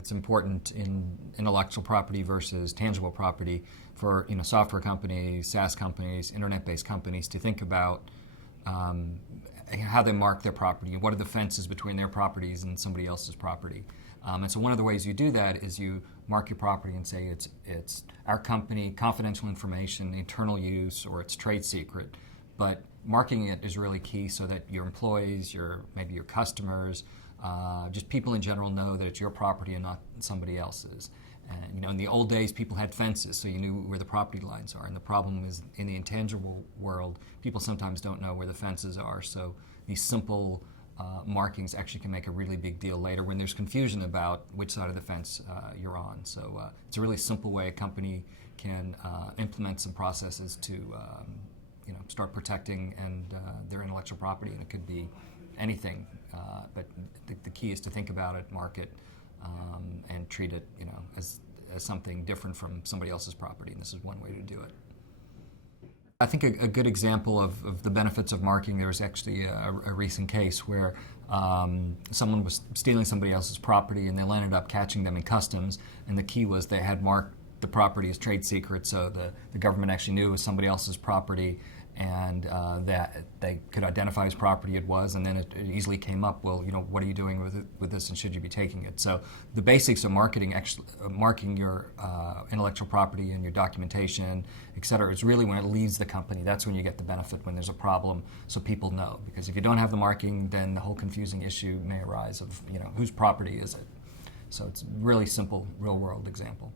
it's important in intellectual property versus tangible property for software companies, SaaS companies, internet-based companies to think about how they mark their property and what are the fences between their properties and somebody else's property. And so one of the ways you do that is you mark your property and say it's our company, confidential information, internal use, or it's trade secret. But marking it is really key so that your employees, maybe your customers, just people in general know that it's your property and not somebody else's. And in the old days, people had fences, so you knew where the property lines are. And the problem is, in the intangible world, people sometimes don't know where the fences are. So these simple markings actually can make a really big deal later when there's confusion about which side of the fence you're on. So it's a really simple way a company can implement some processes to start protecting their intellectual property, and it could be anything. But the key is to think about it, mark it, and treat it, as something different from somebody else's property. And this is one way to do it. I think a good example of the benefits of marking, there was actually a recent case where someone was stealing somebody else's property, and they ended up catching them in customs. And the key was they had marked the property as trade secret, so the government actually knew it was somebody else's property, and that they could identify whose property it was, and then it easily came up, well, what are you doing with this, and should you be taking it? So the basics of marking your intellectual property and your documentation, et cetera, is really when it leaves the company. That's when you get the benefit, when there's a problem, so people know. Because if you don't have the marking, then the whole confusing issue may arise of, whose property is it? So it's a really simple, real-world example.